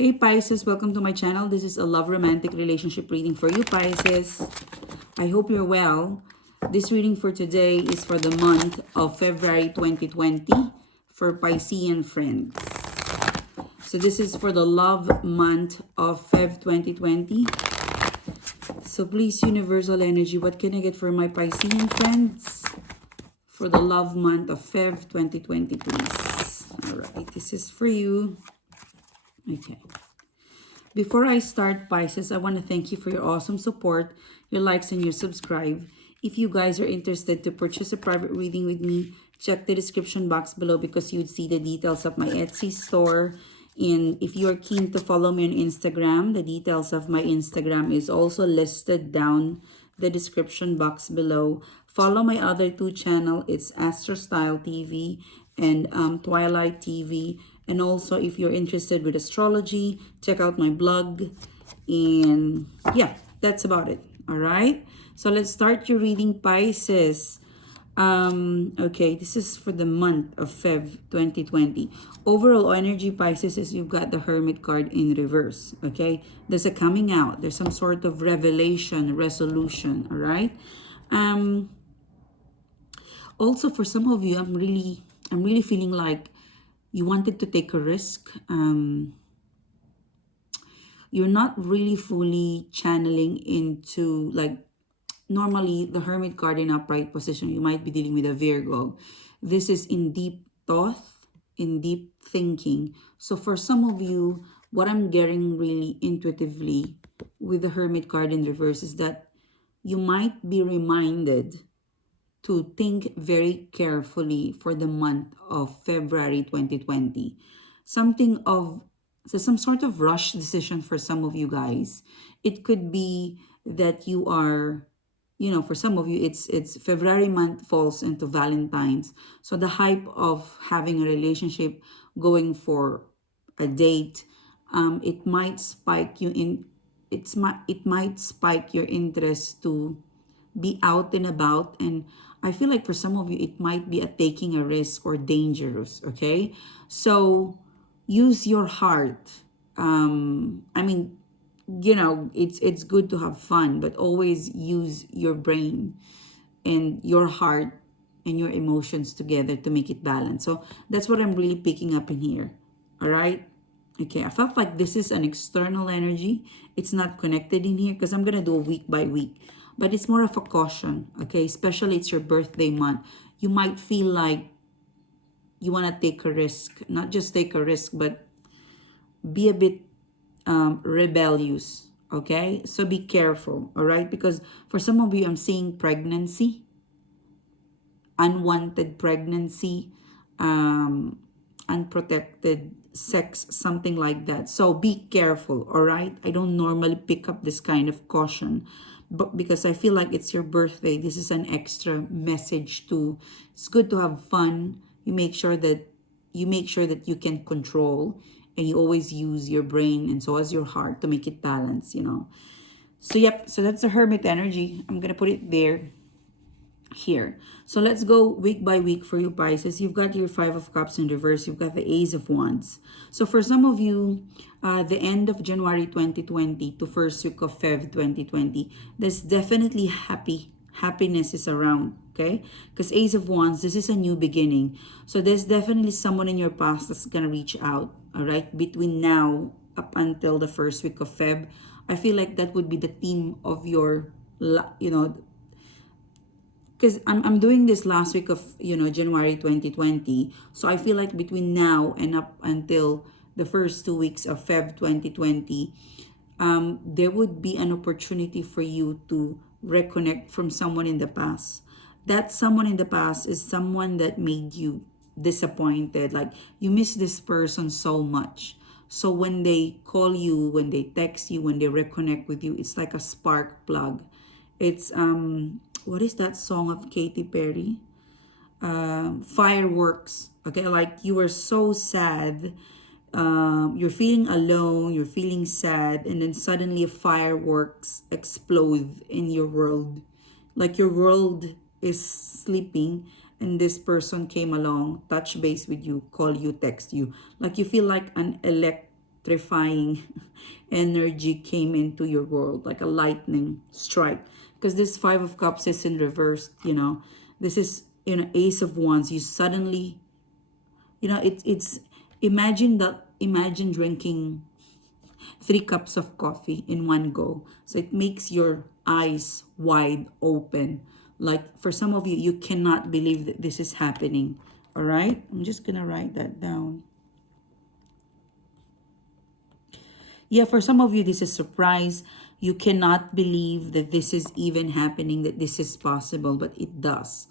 Hey Pisces, welcome to my channel. This is a love romantic relationship reading for you Pisces. I hope you're well. This reading for today is for the month of February 2020 for Piscean friends. So this is for the love month of Feb 2020. So please, universal energy, what can I get for my Piscean friends for the love month of Feb 2020, please? All right, this is for you. Okay. Before I start, Pisces, I want to thank you for your awesome support, your likes, and your subscribe. If you guys are interested to purchase a private reading with me, check the description box below because you'd see the details of my Etsy store. And if you are keen to follow me on Instagram, the details of my Instagram is also listed down the description box below. Follow my other two channel. It's Astro Style TV and Twilight TV. And also, if you're interested with astrology, check out my blog. And yeah, that's about it. All right. So let's start your reading, Pisces. Okay, this is for the month of Feb 2020. Overall energy, Pisces, is you've got the Hermit card in reverse. Okay, there's a coming out. There's some sort of revelation, resolution. All right. Also, for some of you, I'm really feeling like you wanted to take a risk. You're not really fully channeling into, like, normally the Hermit card in upright position, you might be dealing with a Virgo. This is in deep thought, in deep thinking. So for some of you, what I'm getting really intuitively with the Hermit card in reverse is that you might be reminded to think very carefully for the month of February 2020. Some sort of rush decision for some of you guys. It could be that you are, for some of you, it's February month falls into Valentine's. So the hype of having a relationship, going for a date, it might spike you in. It might spike your interest to be out and about, and I feel like for some of you it might be a taking a risk or dangerous. Okay, so use your heart. I mean, it's good to have fun, but always use your brain and your heart and your emotions together to make it balanced. So that's what I'm really picking up in here. All right. Okay, I felt like this is an external energy. It's not connected in here because I'm going to do a week by week. But it's more of a caution, okay? Especially it's your birthday month. You might feel like you want to take a risk. Not just take a risk, but be a bit rebellious, okay? So be careful, all right? Because for some of you, I'm seeing pregnancy, unwanted pregnancy, unprotected sex, something like that. So be careful, all right? I don't normally pick up this kind of caution, but because I feel like it's your birthday, this is an extra message too. It's good to have fun. You make sure that you can control, and you always use your brain and so as your heart to make it balance, So yep, so that's the Hermit energy. I'm gonna put it there, here. So let's go week by week for you, Pisces. You've got your Five of Cups in reverse. You've got the Ace of Wands. So for some of you, the end of January 2020 to first week of Feb 2020, there's definitely happiness is around, okay? Because Ace of Wands, this is a new beginning. So there's definitely someone in your past that's gonna reach out, all right? Between now up until the first week of Feb, I feel like that would be the theme of your, because I'm doing this last week of January 2020, so I feel like between now and up until the first 2 weeks of Feb 2020, there would be an opportunity for you to reconnect from someone in the past. That someone in the past is someone that made you disappointed, like you miss this person so much. So when they call you, when they text you, when they reconnect with you, it's like a spark plug. It's what is that song of Katy Perry? Fireworks. Okay, like you were so sad. You're feeling alone, you're feeling sad, and then suddenly fireworks explode in your world. Like your world is sleeping, and this person came along, touch base with you, call you, text you. Like you feel like an electrifying energy came into your world, like a lightning strike. Because this Five of Cups is in reverse, you know. This is, you know, Ace of Wands. You suddenly, you know, it's imagine drinking 3 cups of coffee in one go. So it makes your eyes wide open. Like for some of you, you cannot believe that this is happening. All right, I'm just gonna write that down. Yeah, for some of you, this is surprise. You cannot believe that this is even happening, that this is possible, but it does.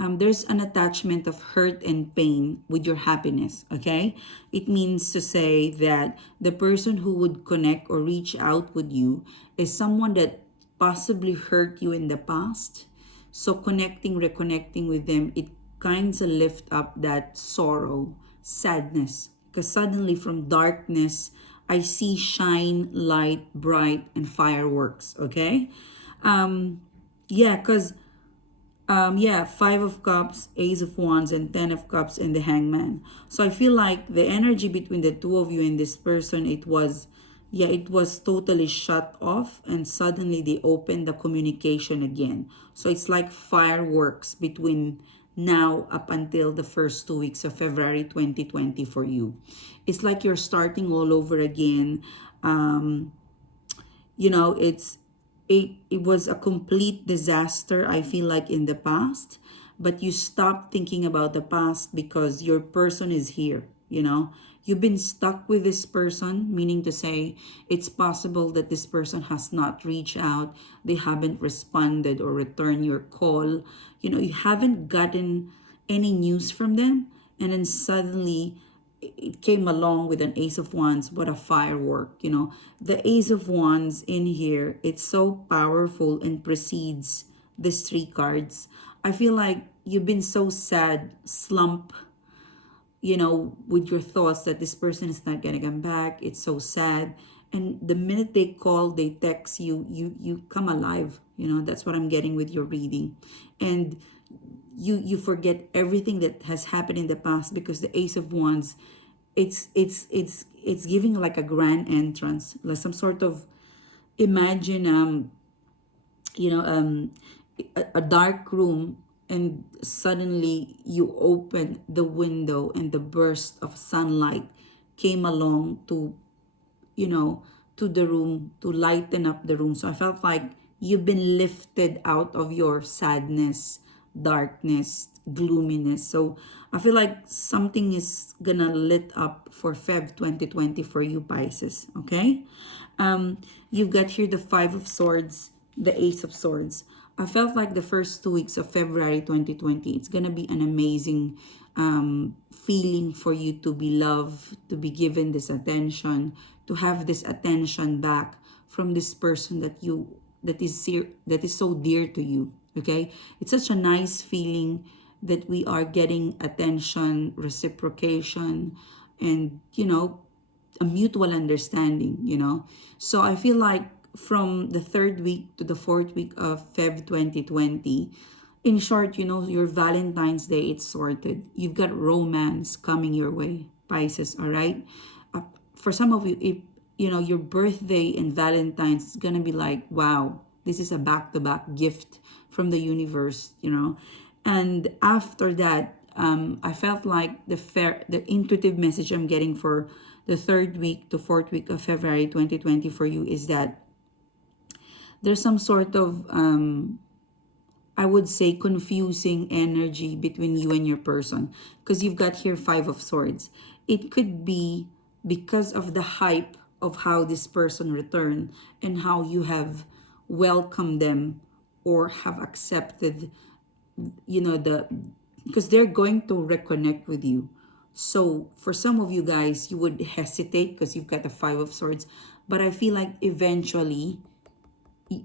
There's an attachment of hurt and pain with your happiness, okay? It means to say that the person who would connect or reach out with you is someone that possibly hurt you in the past. So connecting, reconnecting with them, it kinds of lift up that sorrow, sadness. Because suddenly from darkness, I see shine, light, bright, and fireworks, okay? Yeah, because yeah, Five of Cups, Ace of Wands, and Ten of Cups, and the Hangman. So I feel like the energy between the two of you and this person, it was, yeah, it was totally shut off, and suddenly they opened the communication again. So it's like fireworks between now up until the first 2 weeks of February 2020 for you. It's like you're starting all over again. You know, it was a complete disaster, I feel like, in the past, but you stop thinking about the past because your person is here, you know. You've been stuck with this person, meaning to say it's possible that this person has not reached out, they haven't responded or returned your call, you know, you haven't gotten any news from them, and then suddenly it came along with an Ace of Wands. What a firework, you know. The Ace of Wands in here, it's so powerful and precedes these 3 cards. I feel like you've been so sad, slump, you know, with your thoughts that this person is not gonna come back. It's so sad. And the minute they call, they text you, you come alive. You know, that's what I'm getting with your reading. And you forget everything that has happened in the past, because the Ace of Wands, it's giving like a grand entrance, like some sort of, imagine you know, a dark room, and suddenly you open the window and the burst of sunlight came along to, you know, to the room, to lighten up the room. So I felt like you've been lifted out of your sadness, darkness, gloominess. So I feel like something is gonna lit up for Feb 2020 for you, Pisces, okay? You've got here the Five of Swords, the Ace of Swords. I felt like the first 2 weeks of February 2020, it's gonna be an amazing feeling for you to be loved, to be given this attention, to have this attention back from this person that you, that is so dear to you. Okay, it's such a nice feeling that we are getting attention, reciprocation, and, you know, a mutual understanding, you know. So I feel like from the 3rd week to the 4th week of Feb 2020, in short, you know, your Valentine's Day, it's sorted. You've got romance coming your way, Pisces, all right? For some of you, if, you know, your birthday and Valentine's is gonna be like, wow, this is a back-to-back gift from the universe, you know. And after that, I felt like the intuitive message I'm getting for the 3rd week to 4th week of February 2020 for you is that there's some sort of I would say confusing energy between you and your person, because you've got here Five of Swords. It could be because of the hype of how this person returned and how you have welcomed them or have accepted, you know, because they're going to reconnect with you. So for some of you guys, you would hesitate because you've got the Five of Swords, but I feel like eventually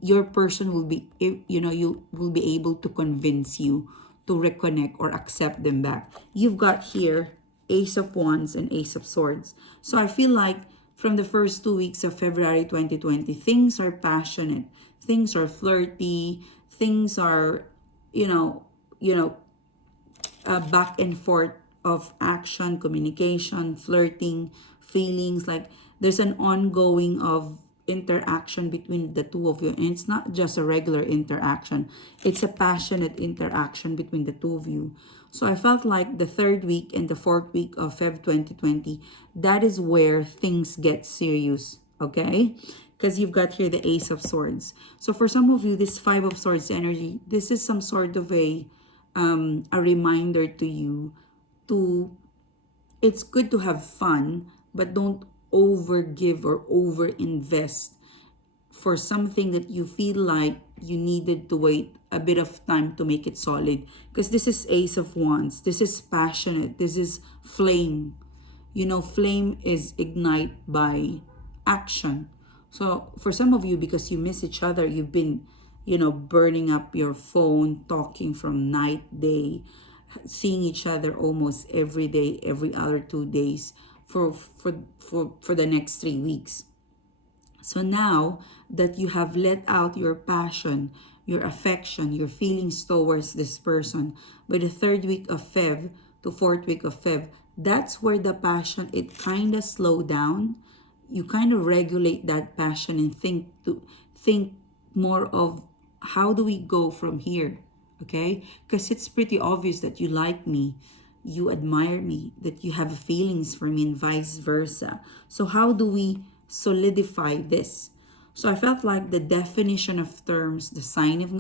your person will be, you know, you will be able to convince you to reconnect or accept them back. You've got here Ace of Wands and Ace of Swords. So I feel like from the first 2 weeks of February 2020, things are passionate, things are flirty, things are, back and forth of action, communication, flirting, feelings. Like there's an ongoing of interaction between the two of you, and it's not just a regular interaction, it's a passionate interaction between the two of you. So I felt like the third week and the fourth week of Feb 2020, that is where things get serious, okay? Because you've got here the Ace of Swords. So for some of you, this Five of Swords energy, this is some sort of a reminder to you to, it's good to have fun, but don't over give or over invest for something that you feel like you needed to wait a bit of time to make it solid. Because this is Ace of Wands. This is passionate. This is flame. You know, flame is ignite by action. So for some of you, because you miss each other, you've been, you know, burning up your phone, talking from night, day, seeing each other almost every day, every other 2 days for the next 3 weeks. So now that you have let out your passion, your affection, your feelings towards this person, by the third week of Feb to fourth week of Feb, that's where the passion, it kind of slow down. You kind of regulate that passion and think more of how do we go from here, okay? Because it's pretty obvious that you like me, you admire me, that you have feelings for me, and vice versa. So how do we solidify this? So I felt like the definition of terms, the sign of,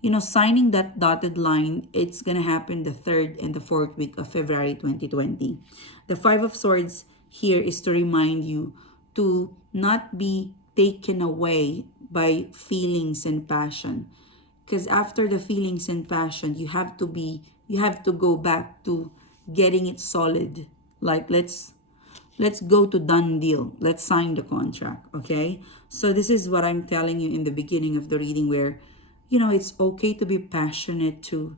you know, signing that dotted line, it's gonna happen the third and the fourth week of February 2020. The Five of Swords here is to remind you to not be taken away by feelings and passion. Because after the feelings and passion, you have to go back to getting it solid. Like let's go to done deal. Let's sign the contract, okay? So this is what I'm telling you in the beginning of the reading, where, you know, it's okay to be passionate, to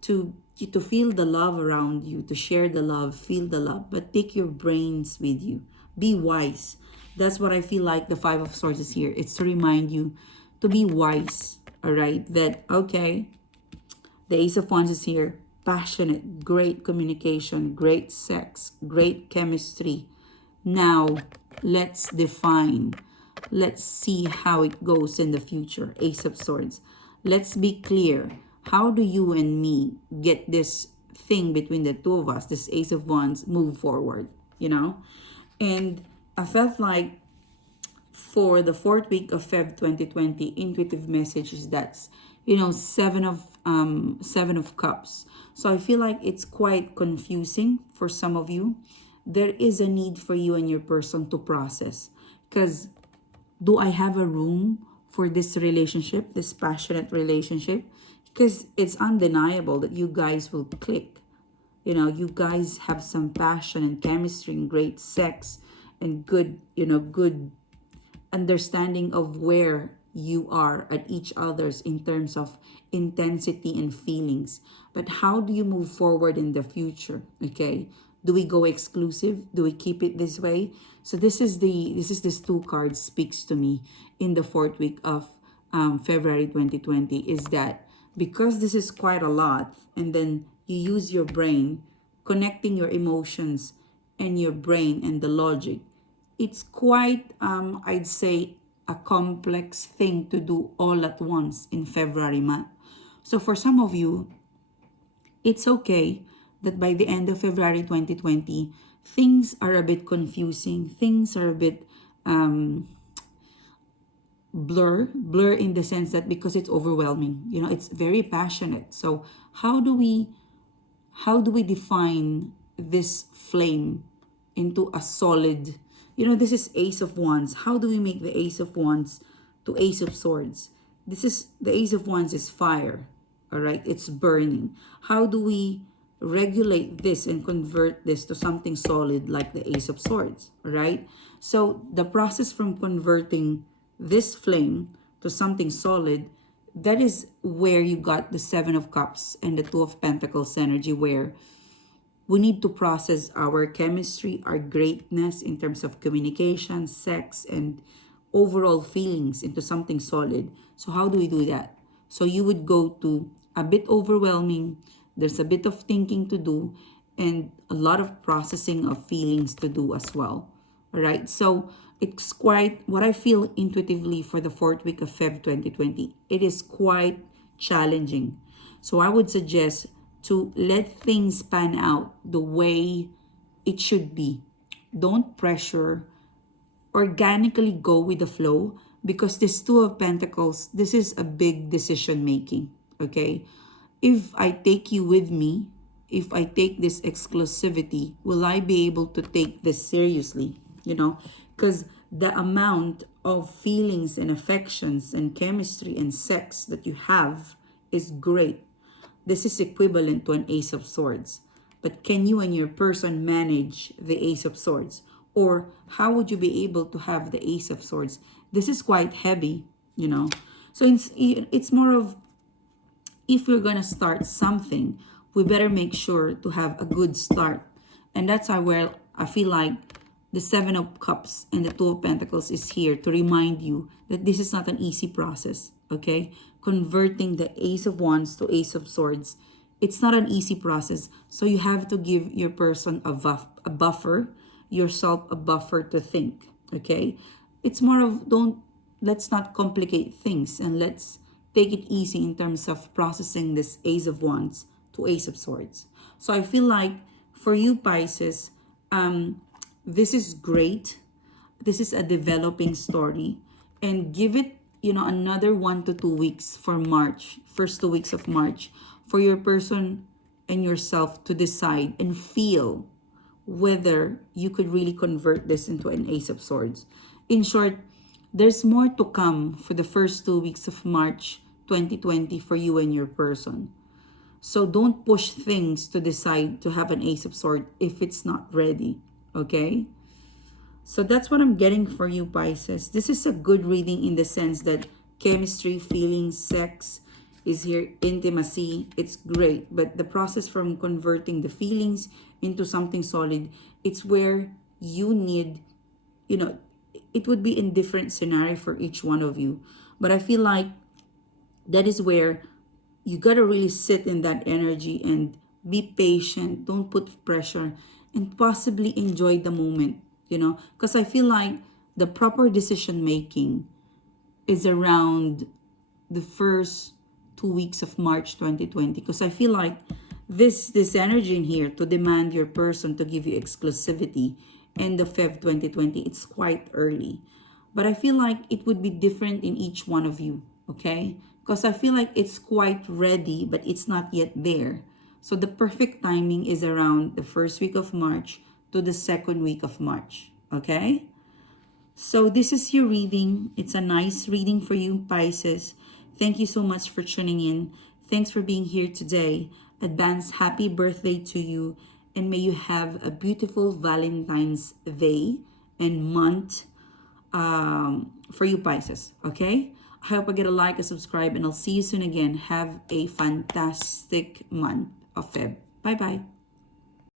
feel the love around you, to share the love, feel the love, but take your brains with you. Be wise. That's what I feel like the Five of Swords is here. It's to remind you to be wise, all right? That, okay, the Ace of Wands is here. Passionate, great communication, great sex, great chemistry. Now, let's define. Let's see how it goes in the future. Ace of Swords. Let's be clear. How do you and me get this thing between the two of us, this Ace of Wands, move forward, you know? And I felt like for the fourth week of Feb 2020, intuitive messages, that's, you know, Seven of Cups. So I feel like it's quite confusing for some of you. There is a need for you and your person to process. Because do I have a room for this relationship, this passionate relationship? Because it's undeniable that you guys will click. You know, you guys have some passion and chemistry and great sex and good, you know, good understanding of where you are at each other's in terms of intensity and feelings. But how do you move forward in the future? Okay, do we go exclusive? Do we keep it this way? So this is this two cards speaks to me in the fourth week of February 2020, is that because this is quite a lot, and then you use your brain, connecting your emotions and your brain and the logic, it's quite, I'd say, a complex thing to do all at once in February month. So for some of you, it's okay that by the end of February 2020, things are a bit confusing. Things are a bit blur in the sense that because it's overwhelming, you know, it's very passionate. So how do we define this flame into a solid, you know, this is Ace of Wands. How do we make the Ace of Wands to Ace of Swords? This is, the Ace of Wands is fire, all right? It's burning. How do we regulate this and convert this to something solid like the Ace of Swords, all right? So the process from converting this flame to something solid, that is where you got the Seven of Cups and the Two of Pentacles energy, where we need to process our chemistry, our greatness in terms of communication, sex, and overall feelings into something solid. So how do we do that? So you would go to a bit overwhelming, there's a bit of thinking to do, and a lot of processing of feelings to do as well. All right. So it's quite what I feel intuitively for the fourth week of Feb 2020. It is quite challenging. So I would suggest to let things pan out the way it should be. Don't pressure, organically go with the flow, because this two of pentacles, this is a big decision making. Okay, if I take you with me, if I take this exclusivity, will I be able to take this seriously? Because the amount of feelings and affections and chemistry and sex that you have is great. This is equivalent to an Ace of Swords. But can you and your person manage the Ace of Swords? Or how would you be able to have the Ace of Swords? This is quite heavy. So it's more of, if we're going to start something, we better make sure to have a good start. And that's where I feel like the Seven of Cups and the Two of Pentacles is here to remind you that this is not an easy process, okay? Converting the Ace of Wands to Ace of Swords, it's not an easy process. So you have to give your person a buffer, yourself a buffer to think, okay? It's more of, let's not complicate things, and let's take it easy in terms of processing this Ace of Wands to Ace of Swords. So I feel like for you, Pisces, this is great. This is a developing story. And give it, another 1 to 2 weeks for March, first 2 weeks of March, for your person and yourself to decide and feel whether you could really convert this into an Ace of Swords. In short, there's more to come for the first 2 weeks of March 2020 for you and your person. So don't push things to decide to have an Ace of Swords if it's not ready, okay? So that's what I'm getting for you, Pisces. This is a good reading in the sense that chemistry, feelings, sex is here, intimacy, it's great. But the process from converting the feelings into something solid, it's where you need, it would be in different scenario for each one of you. But I feel like that is where you got to really sit in that energy and be patient. Don't put pressure, and possibly enjoy the moment, because I feel like the proper decision making is around the first 2 weeks of March 2020, because I feel like this energy in here to demand your person to give you exclusivity end of Feb 2020, it's quite early. But I feel like it would be different in each one of you, okay? Because I feel like it's quite ready, but it's not yet there. So the perfect timing is around the first week of March to the second week of March, okay? So this is your reading. It's a nice reading for you, Pisces. Thank you so much for tuning in. Thanks for being here today. Advance happy birthday to you, and may you have a beautiful Valentine's Day and month for you, Pisces, okay? I hope I get a like, a subscribe, and I'll see you soon again. Have a fantastic month of Feb. Bye-bye.